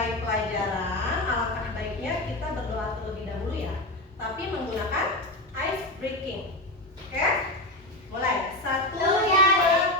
memulai pelajaran, alangkah baiknya kita berdoa terlebih dahulu ya. Tapi menggunakan ice breaking. Oke? Mulai. 1, 2,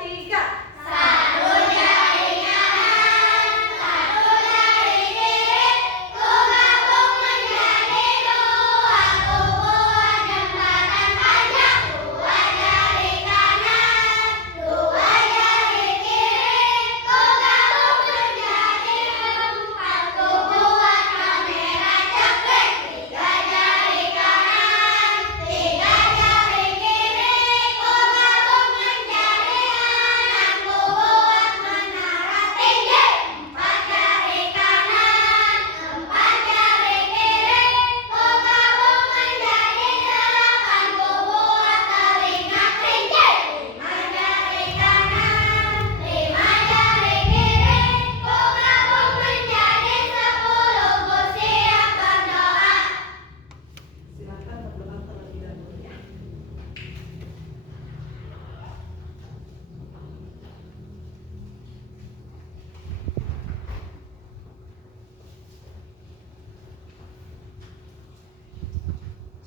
3. Satu jari kanan, satu jari kiri, ku gabung menjadi dua, ku buat jembatan panjang. Dua jari kanan, dua jari kiri, ku gabung menjadi empat, ku buat kamera jepret. Tiga jari kanan, tiga jari kiri, ku gabung menjadi enam, ku buat menara tinggi. Empat jari kanan, empat jari kiri, ku gabung menjadi delapan, ku buat telinga kelinci. Lima jari kanan, lima jari kiri, ku gabung menjadi 10, ku siap berdoa. Silakan berdoa terlebih dahulu ya.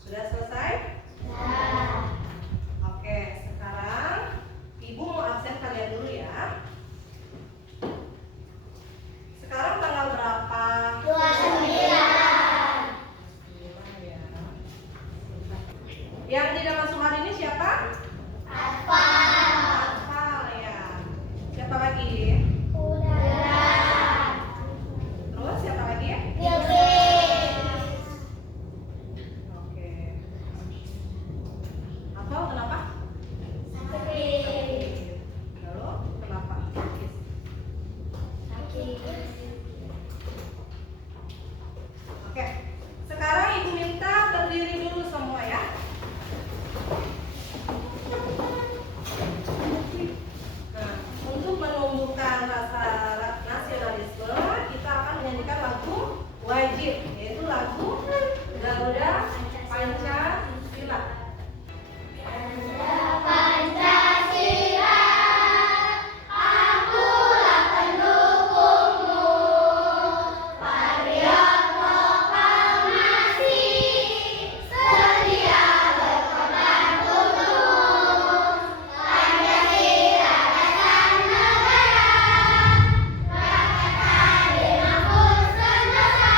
Sudah selesai? Oke, sekarang Ibu mau absen kalian dulu ya. Sekarang tanggal berapa? 29. Ya. Yang tidak masuk hari ini siapa? Atfal ya. Siapa lagi? Terus siapa lagi? Oke. Atfal kenapa? Lalu kenapa? Oke. Sekarang Ibu minta berdiri dulu semua ya. Nah, untuk menumbuhkan rasa nasionalisme, kita akan menyanyikan lagu wajib, yaitu lagu Garuda Pancasila. Pancasila, akulah pendukungmu, patriot proklamasi, sedia berkorban untuk Pancasila dasar negara, rakyat hadir makmur sentosa,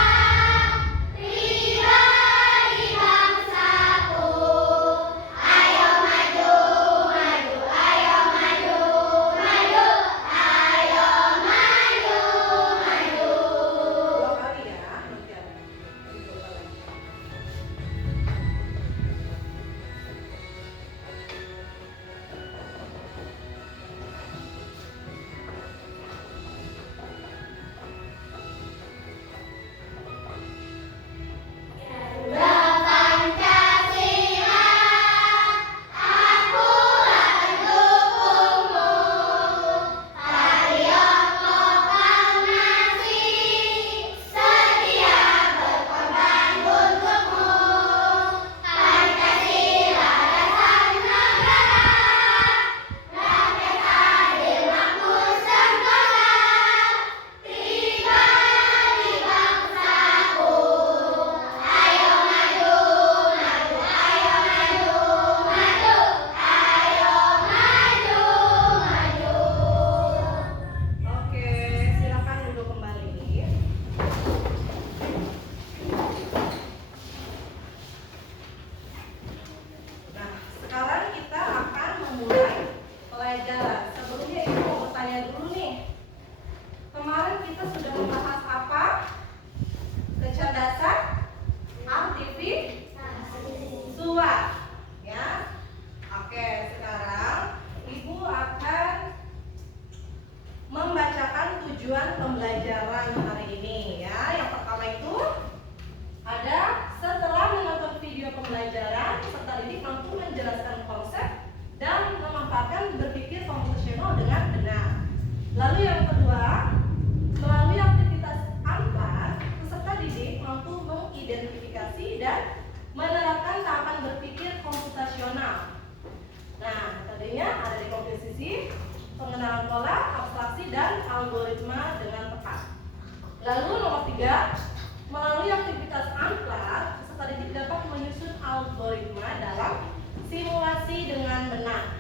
pribadi bangsaku. Ayo maju, maju, ayo maju, maju, ayo maju, maju. 2 kali ya, nanti ada. Dicoba lagi. Garuda Pancasila, akulah pendukungmu, patriot proklamasi, sedia berkorban untukmu. Pancasila dasar negara, rakyat hadir makmur sentosa, pribadi bangsaku. Ayo maju, maju, ayo maju, maju, ayo maju, maju. Oke, silakan duduk kembali. Nah, sekarang kita akan memulai pelajaran. Sebelumnya Ibu mau bertanya dulu nih. Kemarin kita sudah membahas apa? Kecerdasan artifisial. Ya. Oke, sekarang Ibu akan membacakan tujuan pembelajaran hari ini ya. Yang pertama itu ada setelah menonton video pembelajaran, peserta didik mampu menjelaskan konsep dan memanfaatkan berpikir komputasional dengan benar. Lalu yang kedua, melalui aktivitas AMPAR, peserta didik mampu mengidentifikasi dan menerapkan tahapan berpikir komputasional. Nah, tadinya ada di komposisi, pengenalan pola, abstraksi, dan algoritma dengan tepat. Lalu nomor 3, ketiga, melalui aktivitas unplugged, peserta didik dapat menyusun algoritma dalam simulasi dengan benar.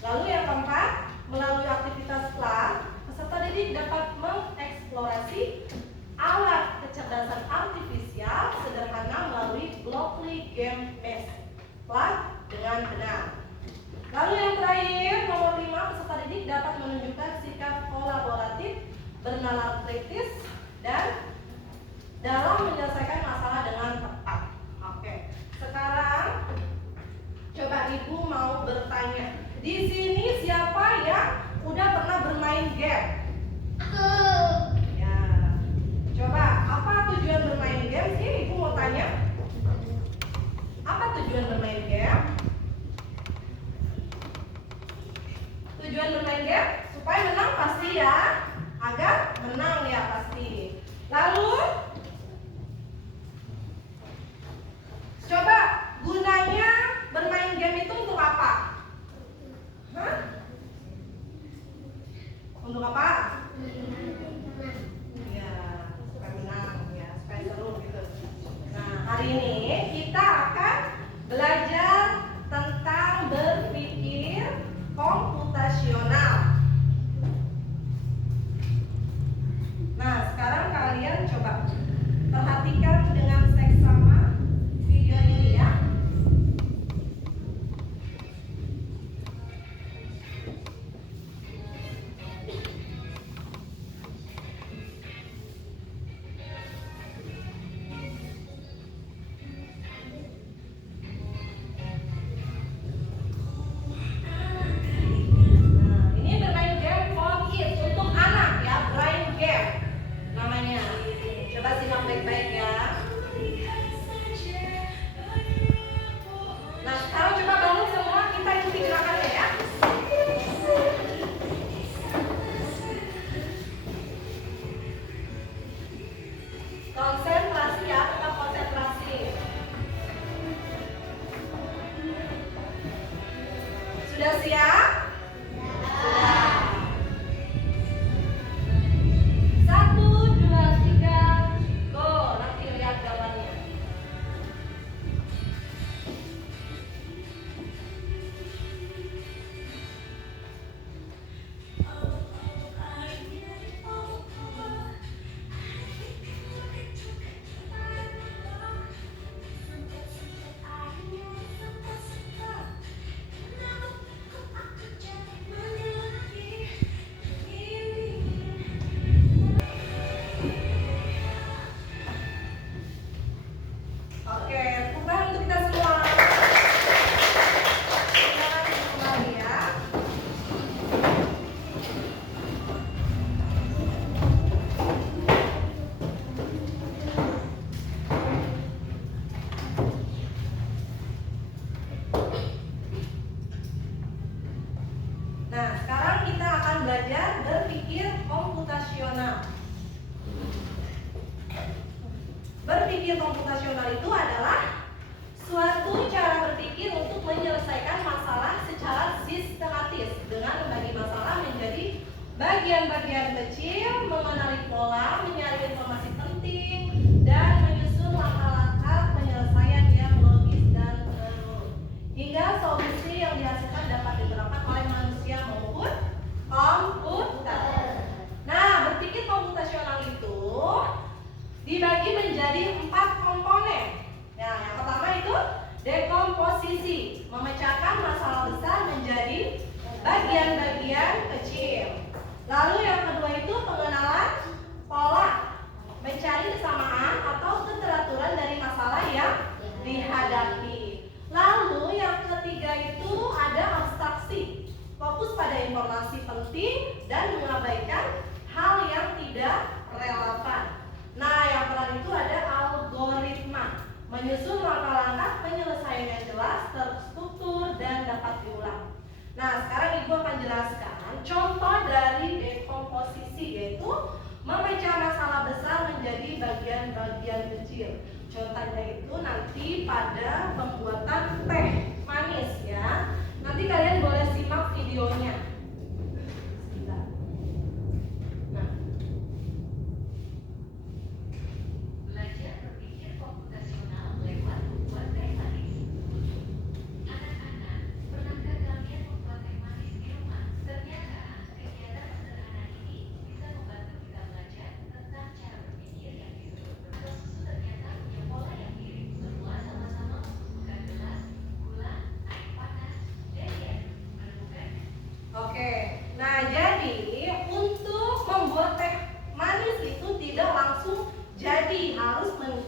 Lalu yang keempat, melalui aktivitas plug, peserta didik dapat mengeksplorasi alat kecerdasan artifisial sederhana melalui Blockly Game Mesh plug dengan benar. Lalu yang terakhir, nomor 5, peserta didik dapat menunjukkan sikap kolaboratif, bernalar kritis, dan dalam menyelesaikan masalah dengan tepat. Oke, sekarang coba ibu mau bertanya. Di sini siapa yang udah pernah bermain game? Aku. Ya. Coba, apa tujuan bermain game sih? Ibu mau tanya. Apa tujuan bermain game? Tujuan bermain game supaya menang pasti ya. Agar menang ya pasti. Lalu coba gunanya bermain game itu untuk apa? Hah? Untuk apa? Ya, supaya menang ya, supaya seru gitu. Nah, hari ini kita akan belajar tentang berpikir komputasional. Nah, sekarang kalian coba perhatikan dengan seksama video ini ya. Konsentrasi ya, tetap konsentrasi. Sudah siap? Sudah. 1, 2, 3, go. Nanti lihat gambarnya. Oke, bukan untuk kita semua. Silakan kembali ya. Nah, sekarang kita akan belajar berpikir komputasional. Berpikir komputasional itu adalah suatu cara berpikir untuk menyelesaikan masalah secara sistematis dengan membagi masalah menjadi bagian-bagian kecil, mengenali pola, menyaring informasi penting, dan menyusun langkah-langkah penyelesaian yang logis dan terurut hingga solusi yang dihasilkan dapat diterapkan oleh manusia maupun komputer. Nah, berpikir komputasional itu dibagi menjadi 4 komponen. Nah, yang pertama itu dekomposisi, memecahkan masalah besar menjadi bagian-bagian kecil. Lalu yang kedua itu pengenalan pola, mencari kesamaan atau keteraturan dari masalah yang dihadapi. Lalu yang ketiga itu ada abstraksi, fokus pada informasi penting dan mengabaikan hal yang tidak relevan. Nah, yang terakhir itu ada algoritma, menyusun langkah-langkah penyelesaian yang jelas, terstruktur, dan dapat diulang. Nah, sekarang Ibu akan jelaskan contoh dari dekomposisi, yaitu memecah masalah besar menjadi bagian-bagian kecil. Contohnya itu nanti pada pembuatan teh manis ya. Nanti kalian boleh simak videonya. Sebentar. Nah,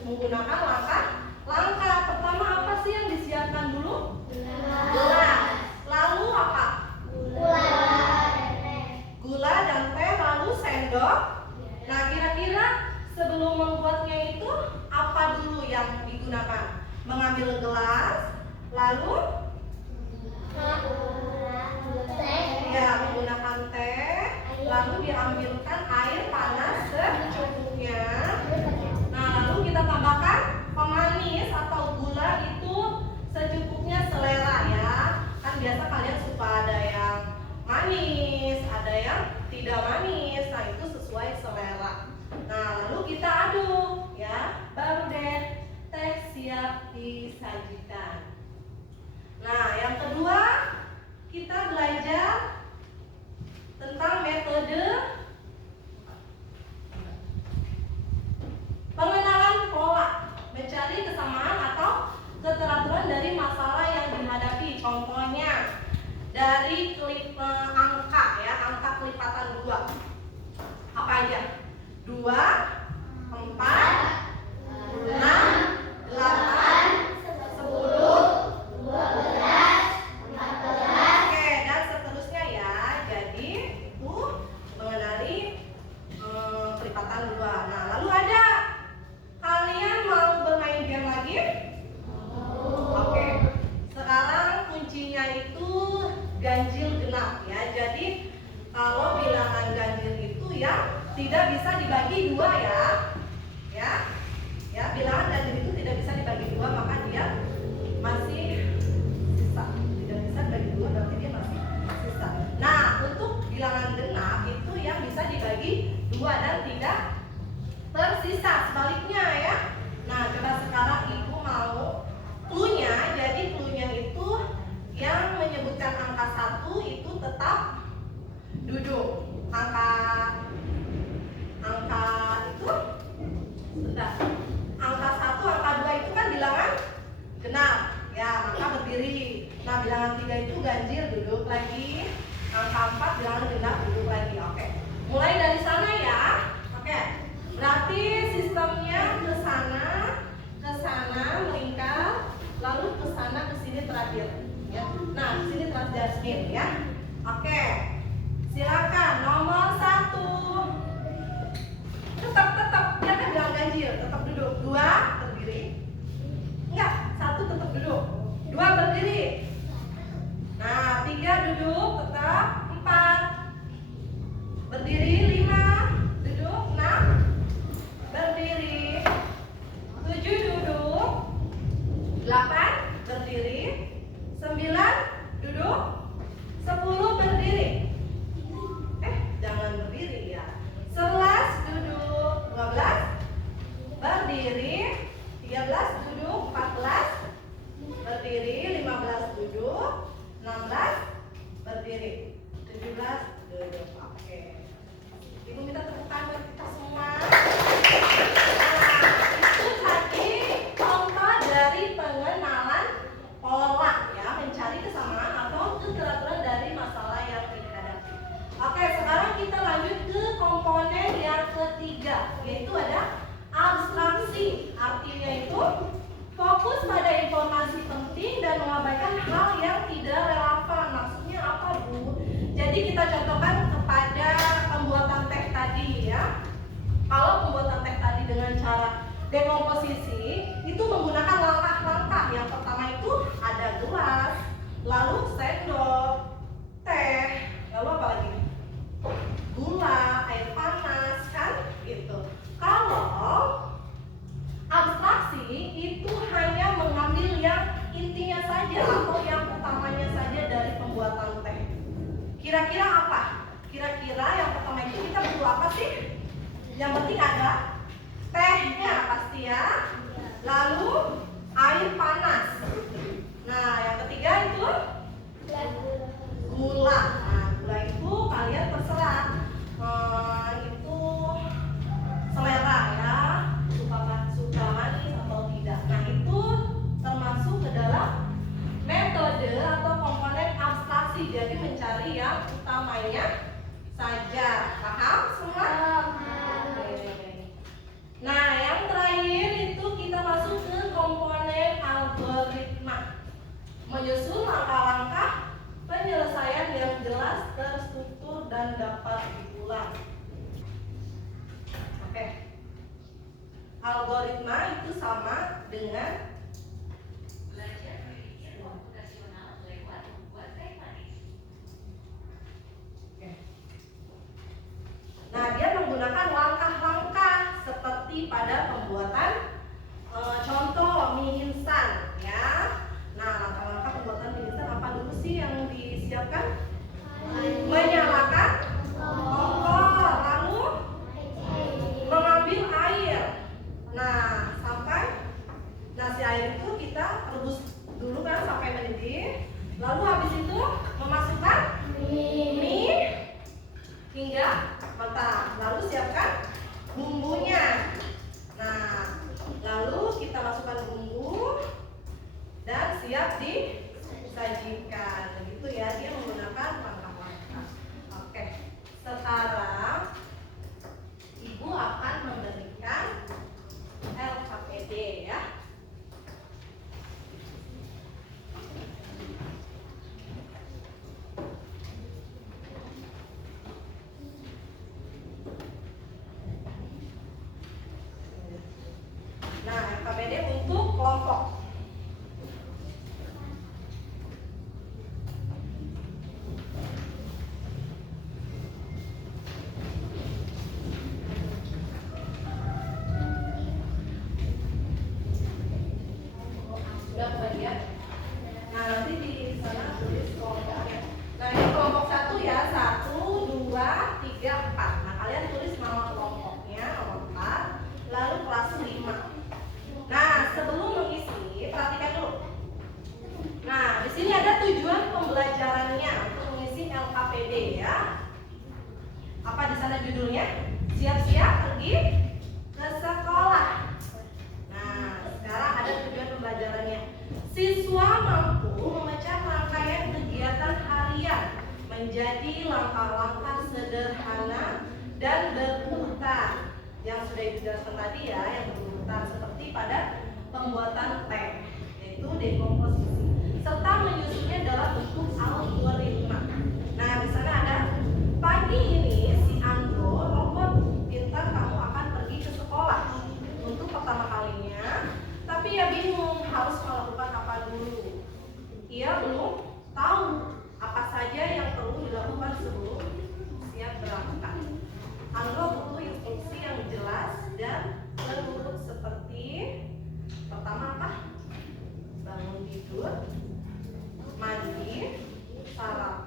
menggunakan langkah. Pertama apa sih yang disiapkan dulu? Gelas. Lalu apa? Gula dan teh, lalu sendok. Nah, kira-kira sebelum membuatnya itu apa dulu yang digunakan? Mengambil gelas, lalu ya menggunakan teh, lalu diambilkan air panas secukupnya. Nah, lalu kita tambahkan pemanis atau gula itu secukupnya selera ya. Kan biasa kalian suka ada yang manis, ada yang tidak manis. Nah, itu sesuai selera. Nah, lalu kita aduk ya. Baru deh teh siap disajikan. Nah, yang kedua kita belajar tentang metode pengenalan pola, mencari kesamaan atau keteraturan dari masalah yang dihadapi. Contohnya dari angka ya, angka kelipatan 2. Apa aja? 2, 4, 6, 8, 10, 12, 14. Oke, dan seterusnya ya. Jadi itu mengenali kelipatan 2. Nah, lalu ada kalian mau bermain game lagi? Oke. Sekarang kuncinya itu ganjil genap ya. Jadi kalau bilangan ganjil itu yang tidak bisa dibagi 2 ya. Ya, bilangan ganjil itu tidak bisa dibagi 2, maka dia masih sisa. Tidak bisa dibagi 2 berarti dia masih sisa. Nah, untuk bilangan genap itu yang bisa dibagi 2 dan tidak tersisa, sebaliknya ya. Nah, coba sekarang ibu mau clue-nya. Jadi clue-nya itu yang menyebutkan angka 1 itu tetap duduk. Angka itu sudah. Angka 1, angka 2 itu kan bilangan genap. Ya, maka berdiri. Nah, bilangan 3 itu ganjil, duduk lagi. Angka 4 bilangan genap, duduk lagi. Oke. Mulai dari sana ya. Oke. Berarti sistemnya ke sana melingkar, lalu ke sana, ke sini terakhir. Ya. Nah, di sini Trans Jasmine ya. Oke. Silakan nomor 1. Tetap dia kan bilang ganjil, tetap duduk. 2 berdiri. Enggak, 1 tetap duduk. 2 berdiri. Nah, 3 duduk, tetap. 4 berdiri. 5 duduk. 6 berdiri. 7 duduk. 8 berdiri. 9 duduk. 10 berdiri. Jangan berdiri ya. 11 duduk. 12 berdiri. 13 duduk. 14 berdiri. 15 duduk. 16 berdiri. 17 duduk. Oke. Ibu minta tepuk tangan buat kita semua. Nah, itu tadi contoh dari pengenalan pola ya, mencari kesamaan atau keteraturan dari masalah yang dihadapi. Oke, sekarang kita lanjut ke komponen yang ketiga, yaitu ada abstraksi. Artinya itu fokus pada informasi penting dan mengabaikan hal yang tidak relevan. Maksudnya apa, Bu? Jadi kita contohkan kepada pembuatan teh tadi ya. Kalau pembuatan teh tadi dengan cara dekomposisi itu menggunakan langkah-langkah. Yang pertama itu ada gelas, lalu sendok, teh, lalu apa lagi? Gula, air panas, kan? Gitu. Kalau abstraksi itu hanya mengambil yang intinya saja atau yang utamanya saja dari pembuatan teh. Kira-kira apa? Kira-kira yang pertama itu kita butuh apa sih? Yang penting ada tehnya pasti ya. Lalu air panas. Nah, yang ketiga itu gula. Nah, gula itu kalian terserah. Itu selera ya. Suka manis atau tidak. Nah, itu termasuk ke dalam metode atau komponen abstraksi. Jadi mencari yang utamanya saja. Paham semua? Nah, yang terakhir itu Algoritma itu sama dengan belajar berpikir komputasional lewat membuat teh manis. Nah, dia menggunakan langkah-langkah seperti pada pembuatan contoh mie instan ya. Nah, langkah-langkah pembuatan mie instan apa dulu sih yang disiapkan? Menyalakan kompor, lalu mengambil air. Nah, si air itu kita rebus dulu kan sampai mendidih. Lalu habis itu memasukkan mie hingga matang. Lalu siapkan bumbunya. Nah, lalu kita masukkan bumbu dan siap disajikan. Begitu ya, dia menggunakan langkah-langkah. Oke, sekarang Ibu akan memberikan LKPD ya. Nah, LKPD untuk kelompok. Sudah kebagian? Nah, nanti di sana tulis kelompoknya. Nah, ini kelompok 1 ya, 1, 2, 3, 4. Nah, kalian tulis nama kelompoknya, nomor 4, lalu kelas 5. Nah, sebelum mengisi, perhatikan dulu. Nah, di sini ada tujuan pembelajarannya untuk mengisi LKPD ya. Apa di sana judulnya? Siap-siap pergi ke sekolah. Nah, sekarang ada tujuan pembelajarannya. Siswa mampu memecah rangkaian kegiatan harian menjadi langkah-langkah sederhana dan berurutan. Yang sudah dijelaskan tadi ya, yang berurutan seperti pada pembuatan teh, yaitu dekomposisi, serta menyusunnya dalam bentuk algoritma. Nah, di sana ada pagi ini si Andro, robot pintar, kamu akan pergi ke sekolah untuk pertama kalinya, tapi ia bingung harus melakukan apa dulu. Ia belum tahu apa saja yang perlu dilakukan sebelum siap berangkat. Andro butuh instruksi yang jelas dan terurut seperti pertama apa? Bangun tidur, mandi, sarapan,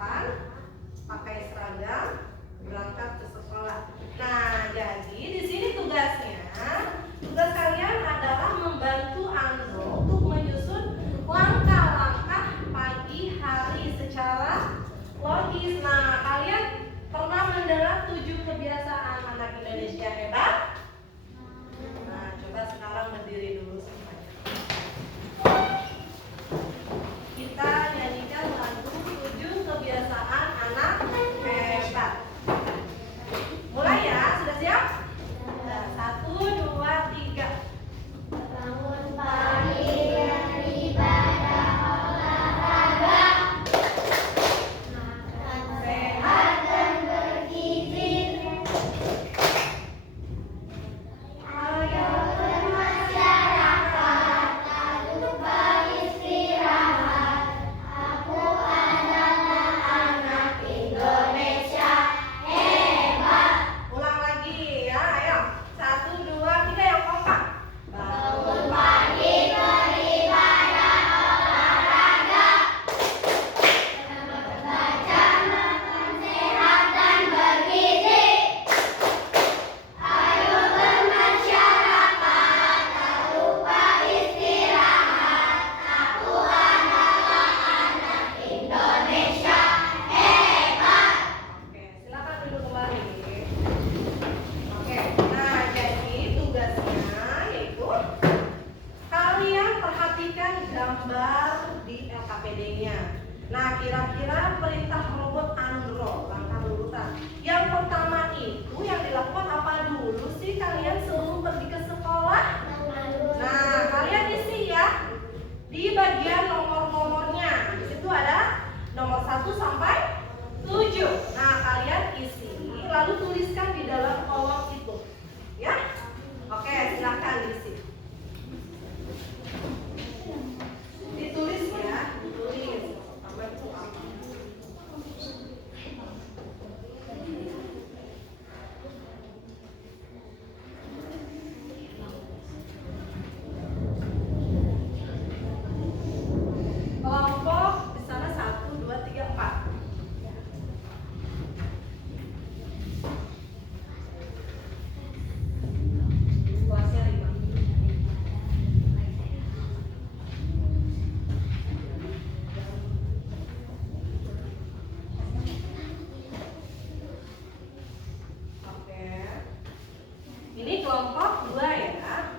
kelompok 2 ya.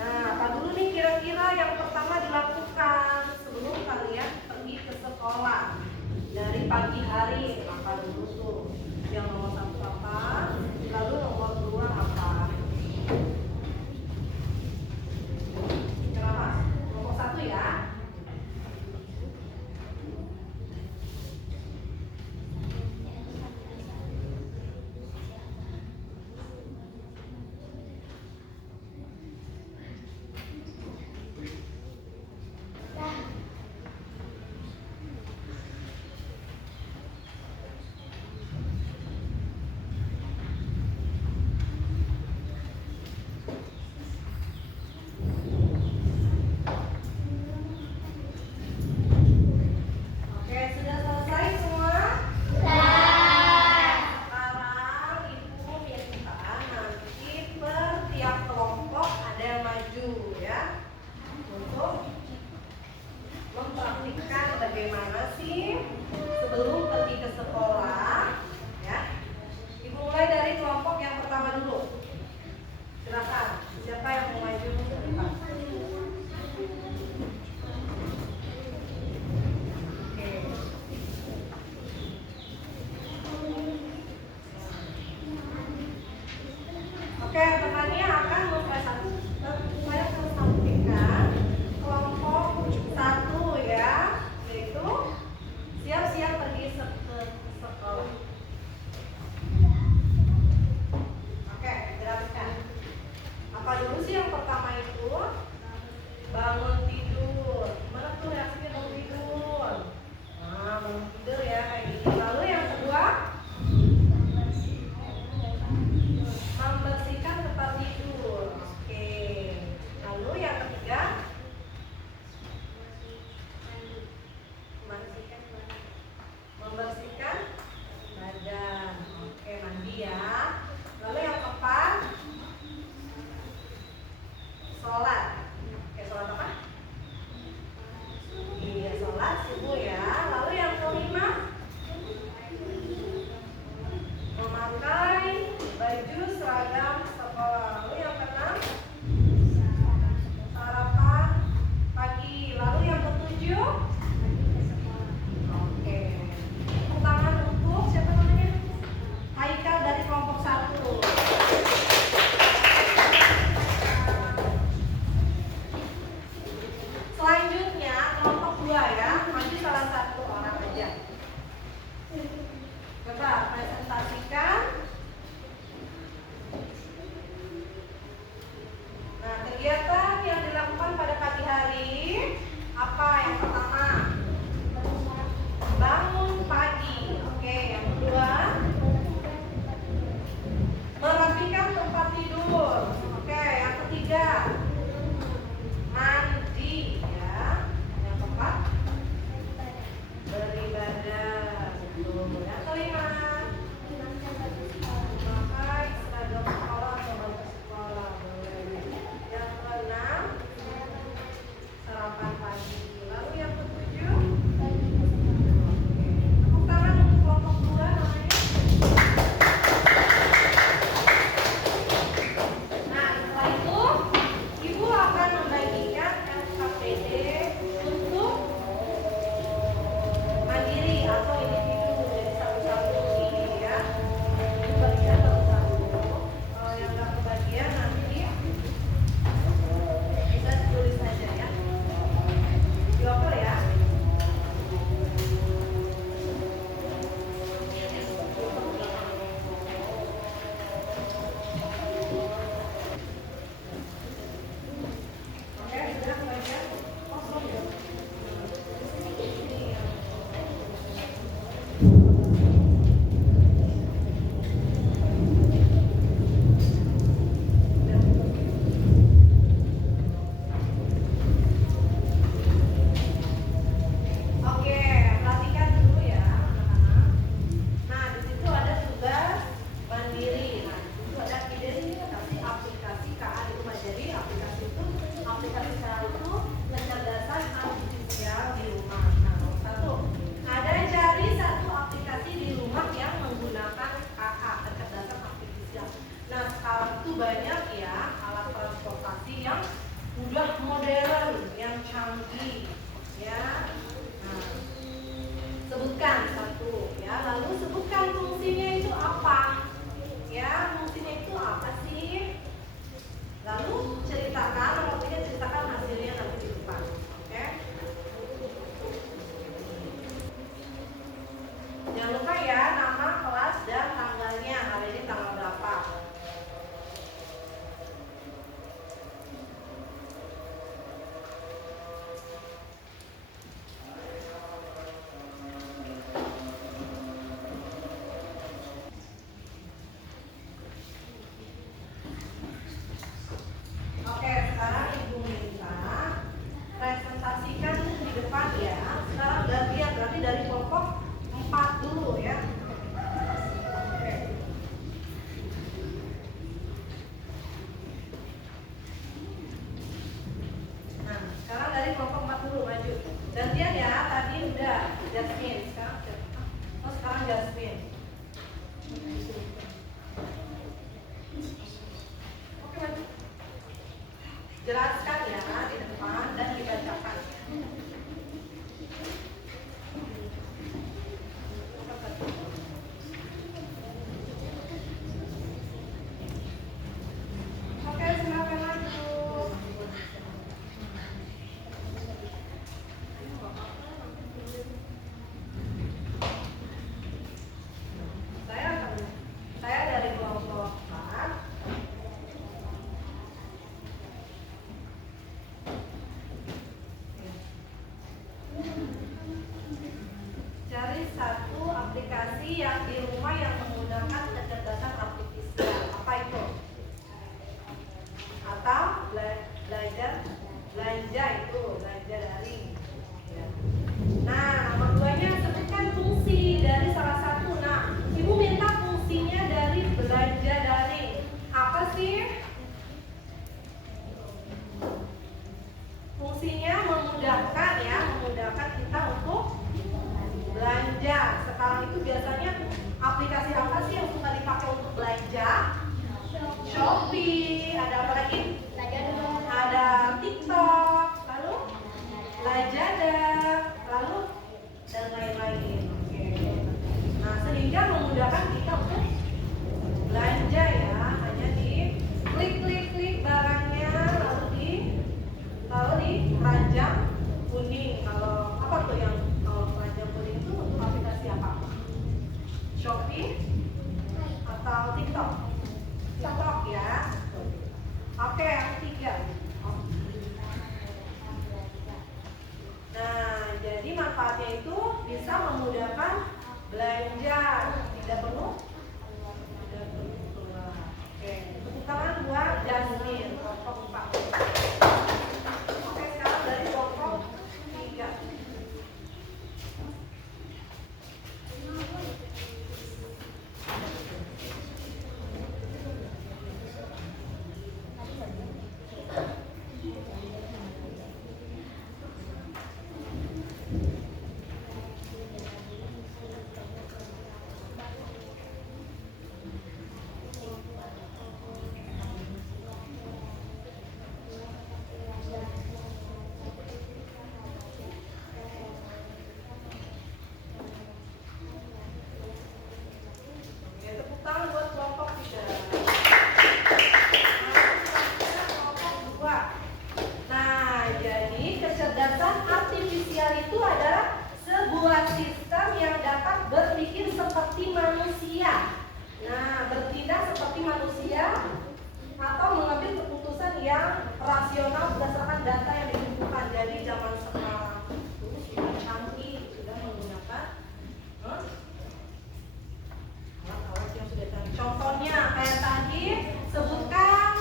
Nah, apa dulu nih kira-kira yang pertama dilakukan sebelum kalian pergi ke sekolah dari pagi hari? Apa dulu tuh? Yang nomor 1 apa? Lalu nomor 2 apa? Kenapa? Nomor 1 ya. Oke, sudah selesai semua? Sekarang Ibu minta nanti per tiap kelompok ada yang maju ya, untuk mempraktikkan bagaimana sih sebelum pergi ke sekolah ya. Ibu mulai dari kelompok yang pertama dulu. Silakan, siapa yang mau maju ke depan? Oke, temannya akan mempresentasikan kelompok 1 ya, yaitu siap-siap pergi ke sekolah. Oke, jelaskan. Apa dulu sih yang pertama itu? Bangun tidur. Gimana tuh reaksinya bangun tidur? Nah, bangun tidur ya kayak gini. Lalu yang kedua, membersihkan tempat tidur. Oke. Lalu yang ketiga, membersihkan badan. Oke, mandi ya. Lalu yang keempat, sholat. Oke, sholat apa? Iya, sholat subuh ya. Lalu yang kelima, memakai baju seragam sekolah. Lalu yang keenam, sarapan pagi. Lalu yang ketujuh, oke, tepuk tangan untuk siapa namanya? Haikal dari kelompok 1. Selanjutnya kelompok 2 ya, maju salah satu orang aja. Coba presentasikan. Nah, kegiatan yang dilakukan pada pagi hari apa? Yang pertama, bangun pagi. Oke, yang kedua, merapikan tempat tidur. Oke, yang ketiga, mandi ya. Yang keempat, beribadah. Yang kelima, memakai seragam sekolah atau baju sekolah. Boleh. Yang keenam, sarapan pagi. Lalu yang ketujuh, tepuk tangan untuk kelompok 2 namanya. Nah, setelah itu begitu banyak ya alat transportasi yang udah modern, yang canggih ya. Nah, sebutkan satu ya, lalu sebutkan fungsinya itu apa ya, fungsinya itu apa sih, lalu ceritakan, nomor 3 ceritakan hasilnya nanti di depan. Oke, jangan lupa ya nama, kelas, dan tanggalnya. Hari ini tanggal berapa? Oke, sekarang Ibu minta presentasikan di depan ya. Sekarang bagian berarti dari kelompok 4 dulu ya. Oke. Nah, sekarang dari kelompok 4 dulu maju. Gantian ya, tadi udah Jasmine, sekarang Jasmine. Oke, maju. Jelaskan ya di depan dan dibacakan. Oke, silakan maju. Saya dari kelompok 4. Cari satu aplikasi yang di rumah yang menggunakan kecerdasan artifisial. Apa itu? Atau belanja itu, belanja daring. Ya. Nah, nomor 2-nya sebutkan fungsi dari salah satu. Nah, Ibu minta fungsinya dari belanja daring. Apa sih? Fungsinya memudahkan ya, memudahkan kita untuk belanja. Sekarang itu biasanya aplikasi apa sih yang suka dipakai untuk belanja? Shopee, ada apa lagi? Ada TikTok, lalu Lazada, lalu dan lain-lain. Oke. Nah, sehingga memudahkan kita untuk belanja ya, hanya di klik barangnya, lalu di keranjang kuning. Kalau apa tuh yang kalau keranjang kuning itu untuk aplikasi apa? Shopee atau TikTok? TikTok ya. Oke, yang 3. Nah, jadi manfaatnya itu bisa memudahkan belanja, tidak perlu keluar. Oke, tepuk tangan buat Jasmine, kelompok 4. Oke, sekarang dari kelompok 3. Oke, tepuk tangan buat kelompok 3. Kelompok 2. Nah, jadi kecerdasan artifisial itu adalah sebuah sistem yang dapat berpikir seperti manusia. Nah, bertindak seperti manusia atau mengambil keputusan yang rasional berdasarkan data yang dikumpulkan. Jadi zaman sekarang itu sudah canggih, sudah menggunakan alat-alat yang sudah canggih. Contohnya kayak tadi, sebutkan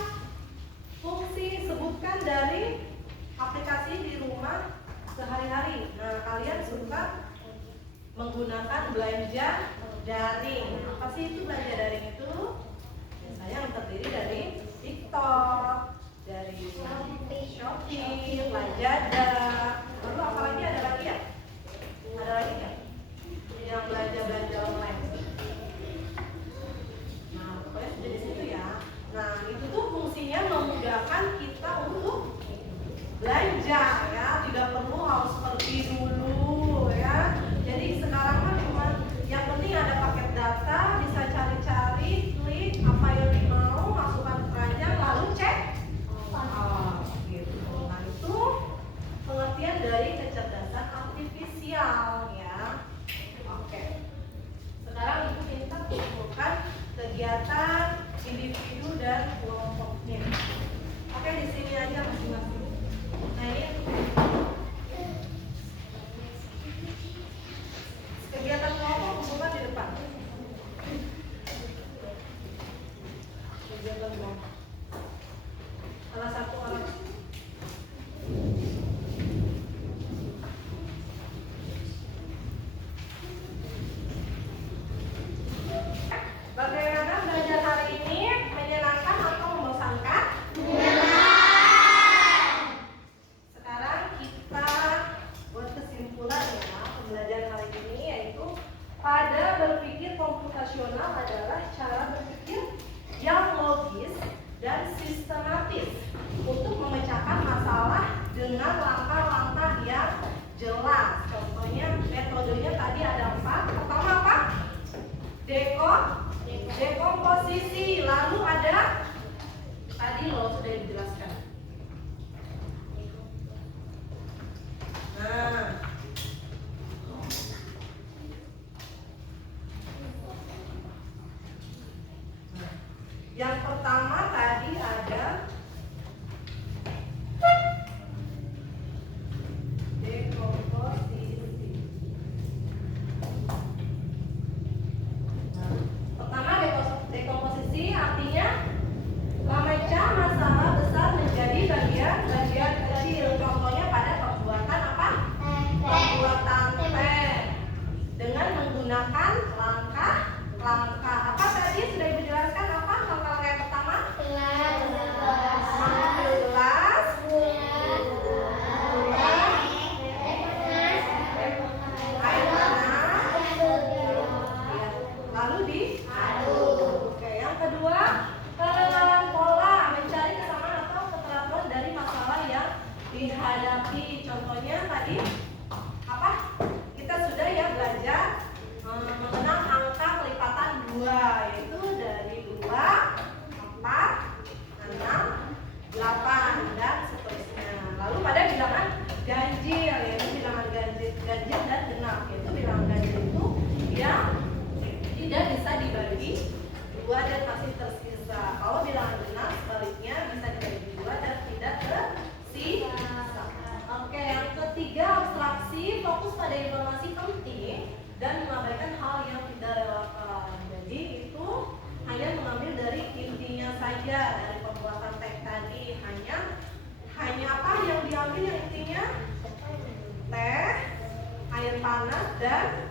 fungsi, sebutkan dari aplikasi di rumah sehari-hari. Nah, kalian suka menggunakan belanja daring. Apa sih itu belanja daring itu? Biasanya yang terdiri dari TikTok, dari Shopee, Lazada. Lalu apa lagi, ada lagi ya? Ada lagi ya? Yang belanja online. Nah, pokoknya sudah di situ ya. Nah, itu aja ya, tidak perlu harus pergi dulu ya. Jadi sekarang kan cuma yang penting ada paket data, bisa cari-cari, klik apa yang dimau, masukkan keranjang, lalu cek. Gitu. Nah itu pengertian dari kecerdasan artifisial ya. Oke. Sekarang ibu minta kumpulkan kegiatan individu dan kelompoknya. Oke, di sini aja masing-masing. Nah ini kegiatan kelompok kumpulkan di depan. Kegiatan kelompok. Salah satu orang. Bagaimana belajar hari ini? Menyenangkan atau membosankan? Sekarang kita buat kesimpulan ya, pembelajaran hari ini yaitu pada berpikir komputasional adalah cara berpikir yang logis dan sistematis untuk memecahkan masalah dengan langkah-langkah yang jelas. Contohnya metodenya tadi ada 4. Pertama apa? Dekomposisi. Lalu ada tadi loh sudah dijelaskan. Nah, yang pertama tadi ada dekomposisi. Pertama dekomposisi artinya memecah masalah besar menjadi bagian-bagian kecil. Contohnya pada pembuatan apa? Pembuatan teh dengan menggunakan langkah apa tadi sudah dijelaskan apa langkah yang pertama? Mengambil gelas, air panas, lalu diaduk. Oke, yang kedua pengenalan pola, mencari kesamaan atau keteraturan dari masalah yang dihadapi. Contohnya tadi apa? Kita sudah ya belajar mengenal angka kelipatan 2, yaitu dari 2, 4, 6, 8 dan seterusnya. Lalu pada bilangan ganjil, yaitu bilangan ganjil dan genap. Yaitu bilangan ganjil itu yang tidak bisa dibagi 2 dan masih tersisa. Kalau bilangan genap sebaliknya bisa dibagi 2 dan tidak tersisa. Oke, yang ketiga abstraksi, fokus pada informasi penting dan mengabaikan hal yang tidak relevan. Jadi itu hanya mengambil dari intinya saja dari pembuatan teks tadi. Hanya apa yang diambil yang intinya? Teh, air panas dan